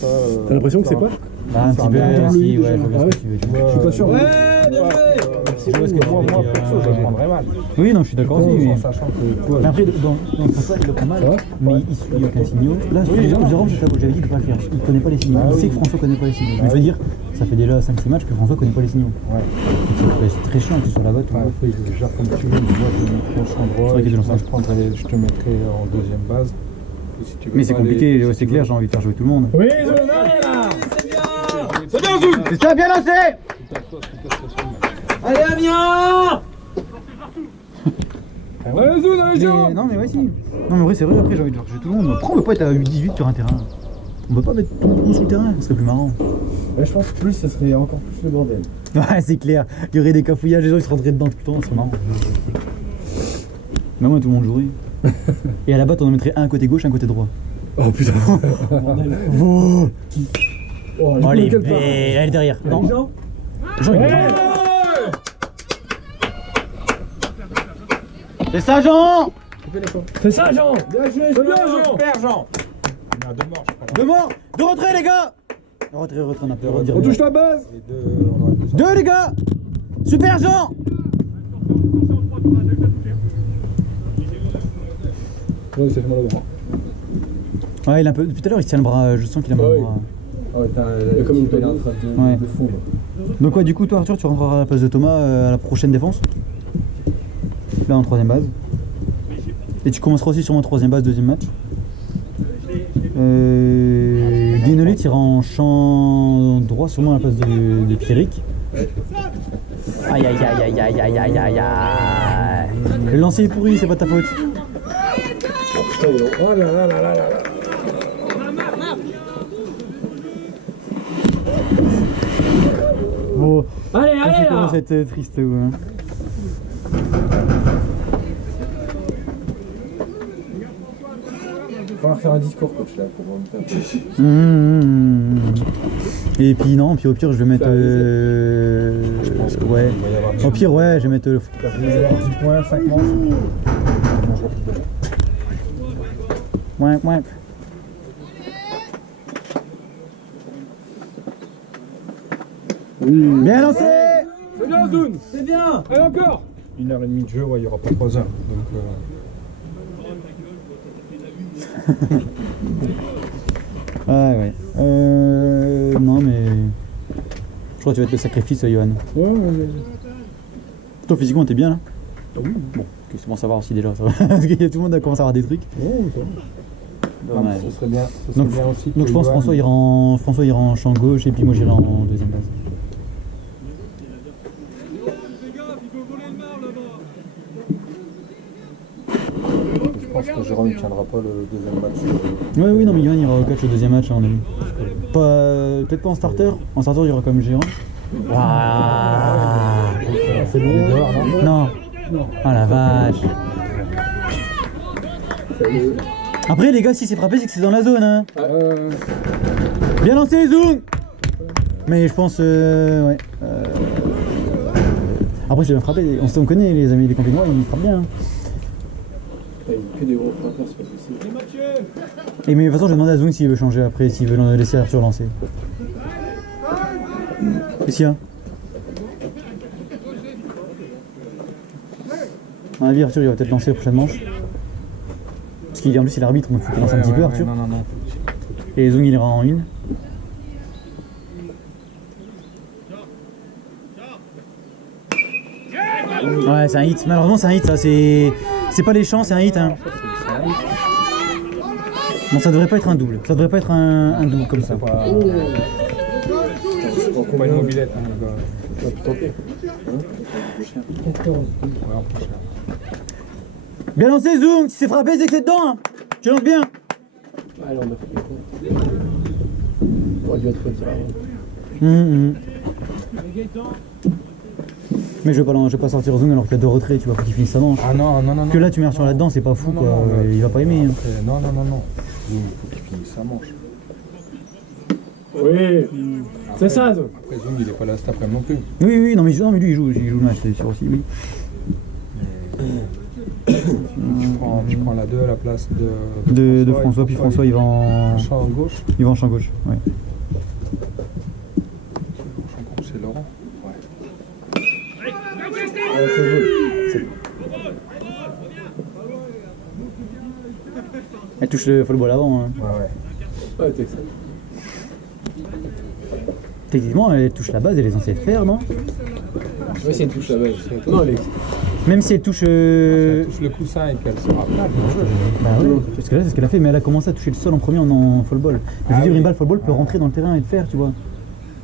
T'as l'impression que c'est quoi? Bah, un petit peu, si, ouais, je vois ce que tu veux dire. Je suis pas sûr. Ouais, bien joué. Je vois ce que tu veux Moi, dire. perso, je le prendrais mal. Oui, non, je suis d'accord aussi. Mais... Sachant que. Mais après, dans ce sens-là, il le prend mal, mais il suit aucun signaux. Là, Jérôme, j'avais dit de pas le faire. Il connaît pas les signaux. Il sait que François connaît pas les signaux. Mais je veux dire, ça fait déjà 5-6 matchs que François connaît pas les signaux. Ouais. C'est très chiant que tu sois là-bas. Il gère comme tu veux. Moi, je me penche en droit. Je te mettrai en deuxième base. Mais c'est compliqué, c'est clair, j'ai envie de faire jouer tout le monde. Oui, Zoun, allez là! C'est bien, Zoun. C'est ça, bien lancé! Allez, Amiens. Allez, Zoun, allez, Jérôme! Non, mais ouais, si. Non, mais en vrai, c'est vrai, après, j'ai envie de faire jouer tout le monde. Après, on peut pas être à 8-18 sur un terrain. On peut pas mettre tout le monde sur le terrain, ce serait plus marrant. Ouais, je pense que plus, ça serait encore plus le bordel. Ouais, c'est clair. Il y aurait des cafouillages, les gens ils se rentreraient dedans tout le temps, c'est marrant. Mais moi, tout le monde jouerait. Et à la batte, on en mettrait un côté gauche, un côté droit. Oh putain! Oh, Oh, elle est belle, elle est derrière. Non. Jean, il est C'est ça, Jean! C'est ça, Jean! Bien joué, C'est bien, Jean! Super, Jean. Il y a 2 morts, je crois. Deux morts! Deux retraits, les gars! Retrait, on a peur de dire. On touche la base! Les deux, on aurait besoin. Deux, les gars! Super, Jean! Ouais, ça fait mal au bras. Ouais, il a un peu. Depuis tout à l'heure, il se tient le bras, je sens qu'il a mal au bras. Ah ouais, Il y a comme une elle est en train Ouais. de fondre. Donc, ouais, du coup, toi, Arthur, tu rentreras à la place de Thomas à la prochaine défense. Là, en troisième base. Et tu commenceras aussi sur mon troisième base, deuxième match. Guinolé ira en champ droit, sûrement à la place de Pierrick. Aïe aïe aïe aïe aïe aïe aïe aïe aïe. Le lancer est pourri, c'est pas ta faute. Putain, il est... Oh là là là là là là. Bon, Allez, allez ça là! commence à être triste, ouais. Il va falloir faire un discours, coach, là, pour me faire. Et puis non, puis au pire je vais mettre Je pense que ouais. il va y avoir Au pire ouais, je vais mettre 10 points, 5 manches. ouais ouais. Bien lancé. C'est bien, Zoun! C'est bien. Allez, encore! 1h30 de jeu, ouais, il n'y aura pas 3 heures. Donc, Ouais ouais. Non mais je crois que tu vas être le sacrifice, Johan. Ouais. Toi physiquement t'es bien là? Oui. Bon, c'est bon à savoir aussi déjà ça va. Parce qu'il y a tout le monde a commencé à avoir des trucs. non, mais ce serait bien, bien aussi. Donc je pense que François ira en champ gauche et puis moi j'irai en deuxième base. Je pense que Jérôme ne tiendra pas le deuxième match. Ouais, oui, non, mais Johan ira au catch le deuxième match, à mon avis. Peut-être pas en starter. En starter, il y aura comme Jérôme. Waouh! C'est bon, il est dehors, non? Non! Oh la vache! Après, les gars, si c'est frappé, c'est que c'est dans la zone, hein! Bien lancé, Zoom! Mais je pense, ouais. Après, c'est bien frappé. On connaît les amis des Campinois, ils frappent bien. Hein. Il y a que des gros frappeurs, c'est pas possible. Et mais de toute façon, je vais demander à Zoom s'il veut changer après, s'il veut laisser Arthur lancer. Qu'est-ce qu'il y a? À mon avis, Arthur, il va peut-être lancer la prochaine manche. Parce qu'il est en plus, il est l'arbitre, donc il faut qu'il lance un petit peu, Arthur. Non. Et Zoom, il ira en une. Ouais, c'est un hit. Malheureusement, c'est un hit, ça. C'est pas les champs, c'est un hit. Hein. Bon, ça devrait pas être un double. Ça devrait pas être un double comme ça. Pas une mobilette, hein, le gars. On va tenter. Ouais, en prochain. Bien lancé, Zoom. Si c'est frappé, c'est que c'est dedans. Hein. Tu lances bien. Allez, on a fait des comptes. On aurait dû être retiré. Mais je vais pas sortir Zoom alors qu'il y a deux retraits, tu vois, faut qu'il finisse sa manche. Ah non. Que là, tu mets sur là-dedans, c'est pas fou, Non, quoi. non, Il va pas aimer. Hein. Après, non. Il faut qu'il finisse sa manche. Oui! C'est ça, Zoom! Après, Zoom, il est pas là cet après-midi non plus. Oui, non, mais lui, il joue le match, c'est sûr aussi, oui. Tu prends Je prends la 2 à la place de François, puis François il va en champ gauche. Il va en champ gauche, ouais. Champ gauche, c'est Laurent. Ouais. Elle touche le football avant. Hein. Ouais, t'es ça. Techniquement, elle touche la base, elle est censée faire, non? Je sais pas si elle touche la base. Non, elle est. Même si elle touche. Elle touche le coussin et qu'elle sera plate. Bah ouais, parce que là, c'est ce qu'elle a fait, mais elle a commencé à toucher le sol en premier en football. Je veux dire, une balle football peut rentrer dans le terrain et le faire, tu vois.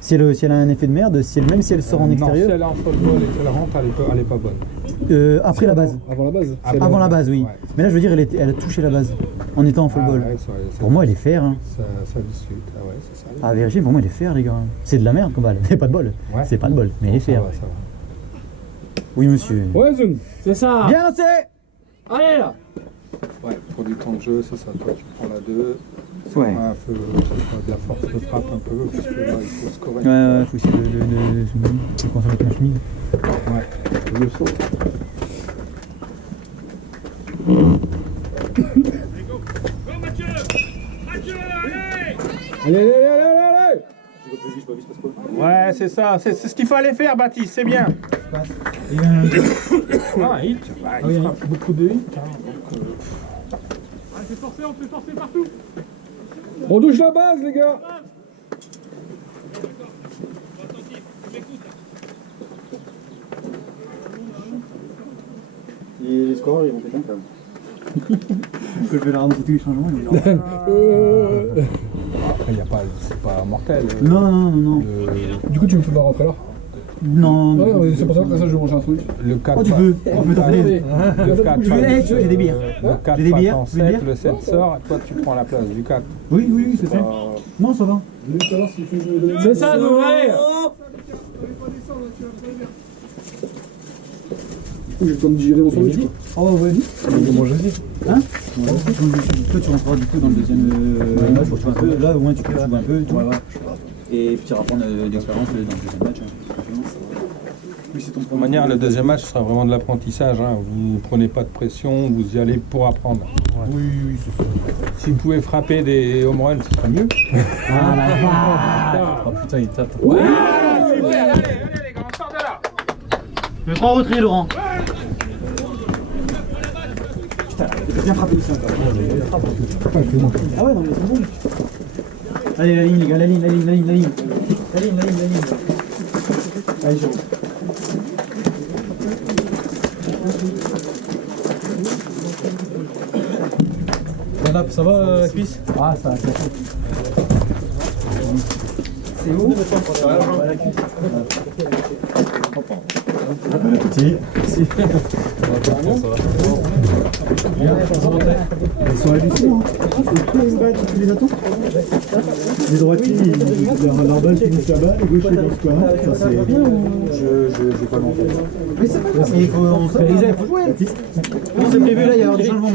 Si elle a un effet de merde, même si elle sort en extérieur. Non, si elle est en football et qu'elle rentre, elle est pas bonne. Après la base. Avant la base. Avant la base, oui. Ouais. Mais là, je veux dire, elle a touché la base en étant en football. Ouais, pour moi, elle est fair. Hein. Ça discute. Ah ouais, c'est ça. À vérifier, pour moi, elle est fair, les gars. C'est de la merde comme balle. C'est pas de bol. Ouais. C'est pas de bol, mais elle est fair. Ça va. Oui, monsieur. Ouais, Zoom. C'est ça. Bien lancé. Allez là. Ouais, pour du temps de jeu, c'est ça. Toi, tu prends la 2. Ouais. Un peu de la force de frappe un peu, parce que là, il faut scorer. Ouais, faut essayer de conserver avec ma chemise. Ouais, le saut. Allez. Ouais, c'est ça, c'est ce qu'il fallait faire, Baptiste, c'est bien. Ah, hit, il frappe beaucoup de hits. On fait forcer partout. On touche la base, les gars. Les scoreurs, ils vont péter un câble. Je vais leur annoncer tous les changements. Après, c'est pas mortel. Non. Du coup, tu me fais pas rentrer là? Non. Ouais, c'est pour ça que ça, je vais manger un truc. Le 4 Oh, tu peux. On peut t'appeler. Le 4 Tu veux, j'ai des bières. Le 4 J'ai des passe bières, en tu veux des 7, bières le 7 sort, toi tu prends la place du 4. Oui, c'est ça. Non, ça va. Je voulais savoir s'il faut que je me donne. C'est ça, Zoom. Allez. J'ai le temps de digérer mon sandwich. Oh, ouais. Je vais manger aussi. Hein? Toi, tu rentreras du coup dans le deuxième match pour jouer un peu. Là, au moins, tu peux jouer un peu. Ouais. Et puis, tu vas prendre d'expérience dans le deuxième match. De toute manière, le deuxième match sera vraiment de l'apprentissage. Hein. Vous ne prenez pas de pression, vous y allez pour apprendre. Ouais. Oui, c'est ça. Si vous pouvez frapper des home runs, ce serait mieux. Ah la vache! Oh putain, il tape. Ouais. Super. Allez, les gars, on sort de là. Le 3 retrait, Laurent. Putain, il a bien frappé ici encore. Ah ouais, non, mais c'est bon. Allez, la ligne, les gars, la ligne. La ligne. Allez, Jérôme. Ça va, cuisse? Ah, ça va. C'est où? Petit. Ils sont hallucinants. Tu les attends? Les droitiers, leur balle finissent là-bas, les gauchers dans ce coin. Ça c'est bien ou? Je vais pas l'en faire. Mais c'est pas grave, il faut jouer. On s'est prévu là, il y a avoir des changements.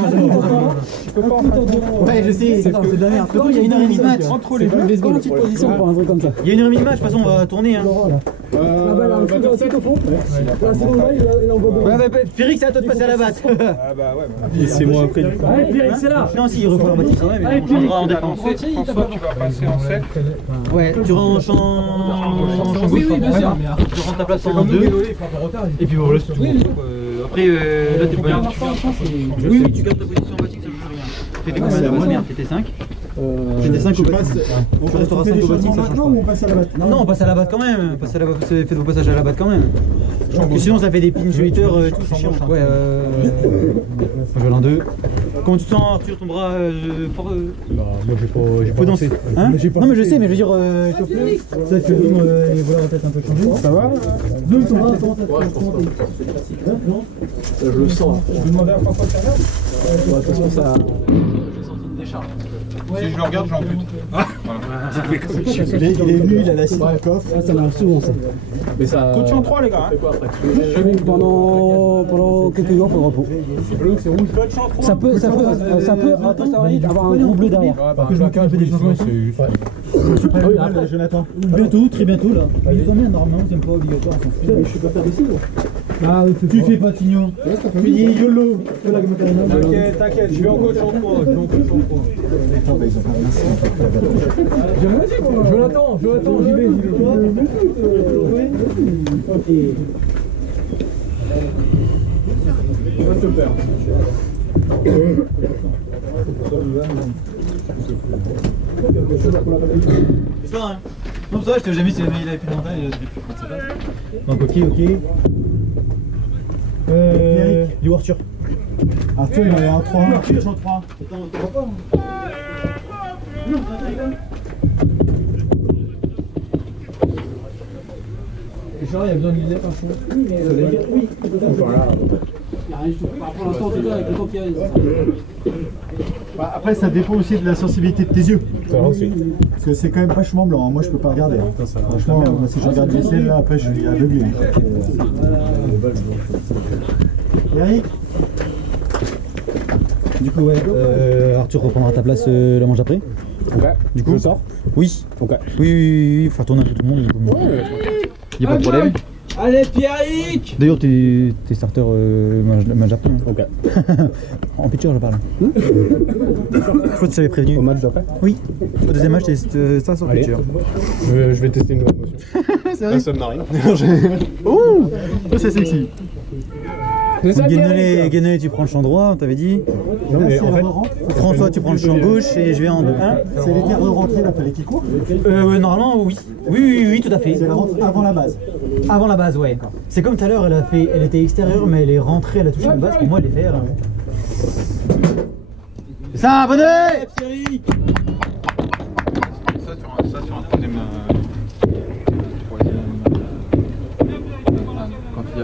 Ouais, je sais, c'est de la merde. Il y a 1h30 de match. Entre les deux, Comment tu te positionnes pour un truc comme ça? Il y a 1h30 de match, de toute façon on va tourner. Hein. La balle a un truc au fond. Là, c'est bon, là, il envoie de. Ouais, Félix, c'est à toi de passer à la batte. Ah bah ouais. C'est moi après. Allez, Pierre, c'est là. Non, si, il reprend la batte quand même, mais on changera en défense. François, tu vas passer en 7. Ouais, tu rentres en champ gauche, bien sûr. tu rentres ta place en 2. Et puis voilà, c'est tout. Après, là, t'es pas. Oui, tu gardes ta position en bâtiment, ça change rien. T'étais combien de merde, t'étais 5. J'étais 5 au bâtiment. Tu resteras 5 au bâtiment, ça change pas. On passe à la batte. Non, on passe à la batte quand même. Faites vos passages à la batte quand même. Sinon, ça fait des pinch hitters et tout, c'est chiant. Ouais, je vais en 2. Comment tu te sens, Arthur, ton bras fort Bah, moi j'ai pas dansé. Hein? Non, mais je sais, mais je veux dire, chauffe-le. Ça fait les voleurs peut-être un peu changer. Ça va? Deux, ton bras, comment ça Je le sens. Je vais demander à François Carrère. De toute façon, ça. Si je le regarde, j'en bute. Ah, Il est venu, il a l'acide dans le coffre. Ça m'arrive souvent ça. Mais ça. Coach en 3, les gars. Pendant quelques jours, faut repos. Bleu, c'est rouge. Ça peut avoir un gros bleu derrière. Que je m'occupe un peu des changements. Jonathan. Bientôt, très bientôt là. Ils sont bien normalement, c'est pas obligatoire. Je suis pas faire des signes. Ah oui, Tu fais pas Tignon. Tu dis YOLO. T'inquiète, t'inquiète, je vais en coach en 3. Je vais en coach en 3. Attends, bah ils ont pas merci. j'ai rien dit moi. Je l'attends, j'y vais. Super. C'est ça, hein. Non, ça va, je t'ai jamais dit, il avait plus de mental, il a donc, ok. Du Arthur. Arthur, il avait un 3. Arthur, il est en 3. Genre, il y a besoin de lunettes par contre. Oui, mais oui. Voilà. Pour l'instant, en tout cas, avec le temps qui arrive. Bah, après, ça dépend aussi de la sensibilité de tes yeux. aussi. Parce que c'est quand même vachement blanc, hein. Moi je peux pas regarder. Hein. Franchement, moi, si je regarde l'essai, là après je suis aveuglé. Hein. Eric. Du coup, ouais, Arthur reprendra ta place la manche après. Ok. Du coup, je sors. Oui. Ok. Oui, faut tourner un peu tout le monde. Il n'y a pas de problème. Allez, Pierrick. D'ailleurs, t'es starter match après. Hein. Ok. En pitcher, je parle. Je crois que tu t'avais prévenu. Au match d'après. Oui. Au deuxième match, t'es ça sur Allez. pitcher. Je vais tester une nouvelle motion. C'est vrai. La submarine. Oh, c'est sexy. C'est ça, Pierrick. Guénolé, tu prends le champ droit, on t'avait dit. Non, mais en fait. François, tu prends le champ gauche et je vais en 2-1. C'est les terres de rentrée, là, fallait qu'il court. Normalement, oui. Oui, tout à fait. C'est la rentrée avant la base. Avant la base, ouais. C'est comme tout à l'heure, elle était extérieure, mais elle est rentrée, elle a touché la base. Pour moi, elle est faire. Ça, bonne nuit. Ça sur un troisième.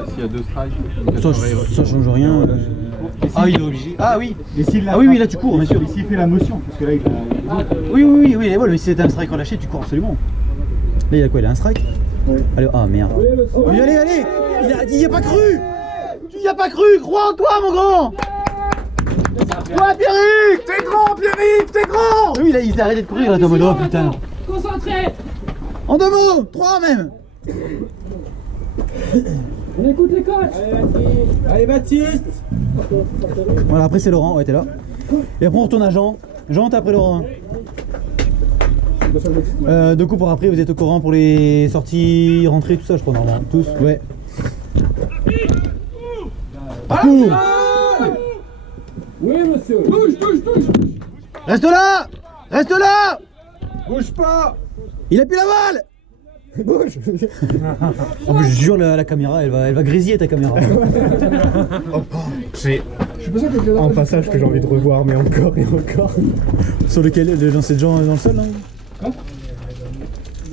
S'il y a 2 strikes. Ça change rien. Ah, il est obligé. Ah oui. Oui, là tu cours, bien sûr. Ici, il fait la motion. Parce que là, il a... Oui, mais si c'est un strike relâché, tu cours absolument. Là, il a quoi? Il a un strike? Ouais. Allez, ah merde. Oui, allez. Il y a pas cru. Tu y as pas cru. Crois en toi, mon grand. Ouais, Pierrick. T'es grand, Pierrick. T'es grand. Oui, là, il s'est arrêté de courir. Là, t'es en mode, oh putain. Concentré. En 2 mots. 3 même. On écoute les coachs. Allez, Baptiste. Voilà, après c'est Laurent, ouais, t'es là. Et après on retourne à Jean. Jean, t'es après Laurent. Deux coups pour après, vous êtes au courant pour les sorties, rentrées, tout ça, je crois, normalement. Tous, ouais. Parcours. Oui, monsieur. Touche. Reste là. Bouge pas. Il a plus la balle. Bouge. Oh, mais je jure, la caméra, elle va grésiller ta caméra. J'ai un passage que j'ai envie de revoir, mais encore et encore. Sur lequel? Dans cette gens dans le sol, là?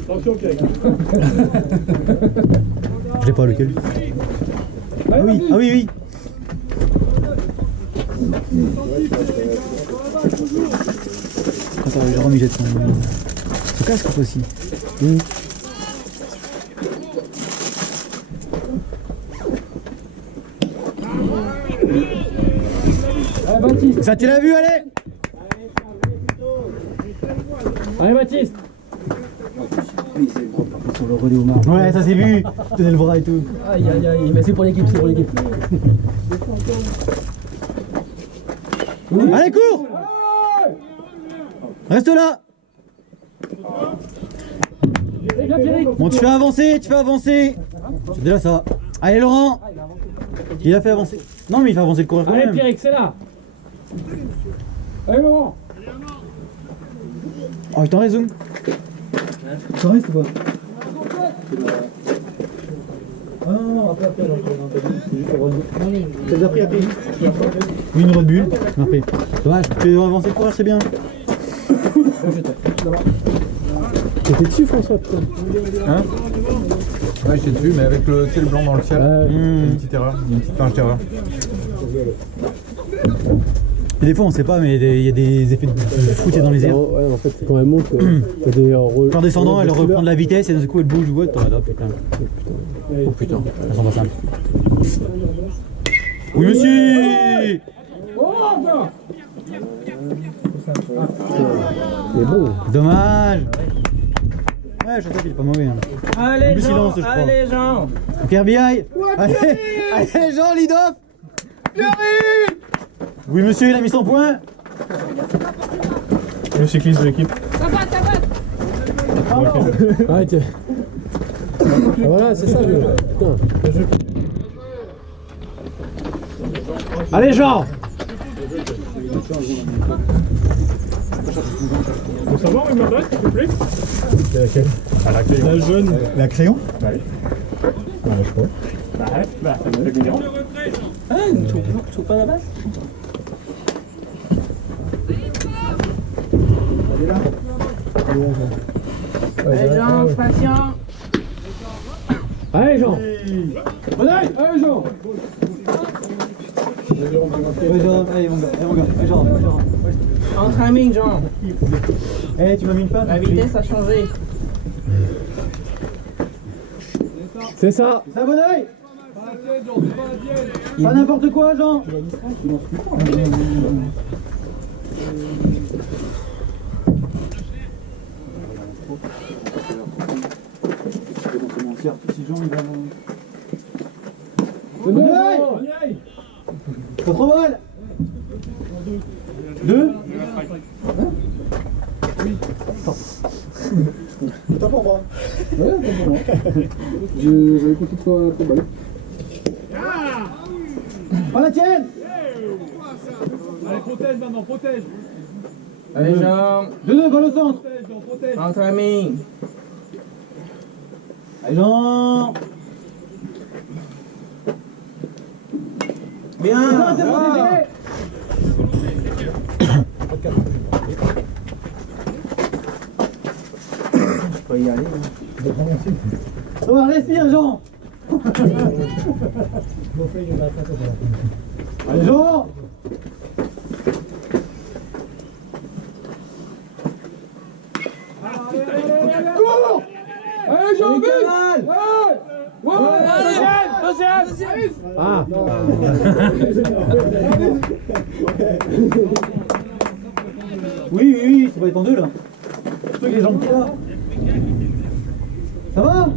Attention, Pierrick. Je l'ai pas, lequel? Ah oui. Attends, Jérôme il jette son casque aussi. Allez, Baptiste. Ça, tu l'as vu, allez. Allez, Baptiste. Ouais, ça s'est vu. Tenez le bras et tout. Aïe, mais c'est pour l'équipe, Allez, cours. Reste là. Bon, tu fais avancer. Déjà ça va. Allez, Laurent. Il a fait avancer. Non, mais il fait avancer le coureur quand Allez, même. Pierrick, c'est là. Allez, Laurent. Oh, je t'en résume. Ça reste ou pas? Ah non, après, t'as déjà pris après? Oui, une Red Bull. Après. Dommage, tu fais avancer le coureur, c'est bien. T'étais dessus, François, putain. Hein? Ouais, j'étais dessus, mais avec le blanc dans le ciel. Il y a une petite erreur, une petite pinche d'erreur. Et des fois, on sait pas, mais il y a des effets de foot dans les airs. Ouais, en fait, c'est quand même bon que. En descendant, elle reprend de la vitesse et d'un coup, elle bouge ou autre. Oh putain. Oh putain. Ça sent pas simple. Oui, monsieur! C'est bon. Dommage! Ouais, je sais qu'il est pas mauvais. Hein. Allez, Jean, Jean, silence, je crois. allez, Jean. RBI. Allez, allez, Jean Lidov. Oui, monsieur, il a mis son point. Le cycliste de l'équipe. Arrête. Ah, voilà, c'est ça, putain. Allez, Jean. Faut savoir où il m'adresse, s'il vous plaît. C'est laquelle? À la clé. La jaune. La crayon. Ouais, je crois. Bah, ça me fait bien. Ah, une toupe pas là-bas. Allez, Jean, patient. Allez, Jean. Allez, Jean. Ouais, Jean, allez, mon gars, ouais, Jean. En timing, Jean. Eh, tu m'as mis une patte. La vitesse a changé. C'est ça. C'est un bon oeil. Pas n'importe quoi, Jean. Si Jean il va. Bon oeil. Pas trop mal. 2. T'as pour moi. Ouais, attends pour moi. J'avais compté 3 balles. Pas la tienne. Allez, protège maintenant, protège. Allez, Jean. 2, balle au centre. Protège, Jean, protège. En timing. Allez, Jean. Bien. C'est protégé. Je peux y aller. On va respire, Jean. Allez, Jean. Cours. Allez, Jean, vite. Ah. Oui, ça va être en 2 là. Surtout que les jambes là. Ça va?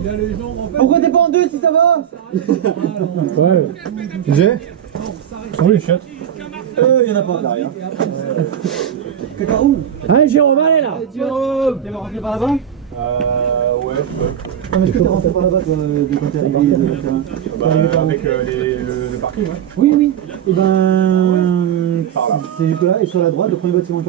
Il a les jambes en fait. Pourquoi t'es pas en 2 si ça va? Ouais. J'ai. Sont où les chiottes? Y en a pas derrière. Cacarou. Allez, Jérôme, allez là. Jérôme, t'es rentré par là-bas? Ouais, je peux. Non, mais est-ce que t'es rentré par là-bas toi, quand t'es arrivé de la terrain? Avec le parking, ouais. Oui. Et ben. Par là. C'est juste là, et sur la droite, le premier bâtiment.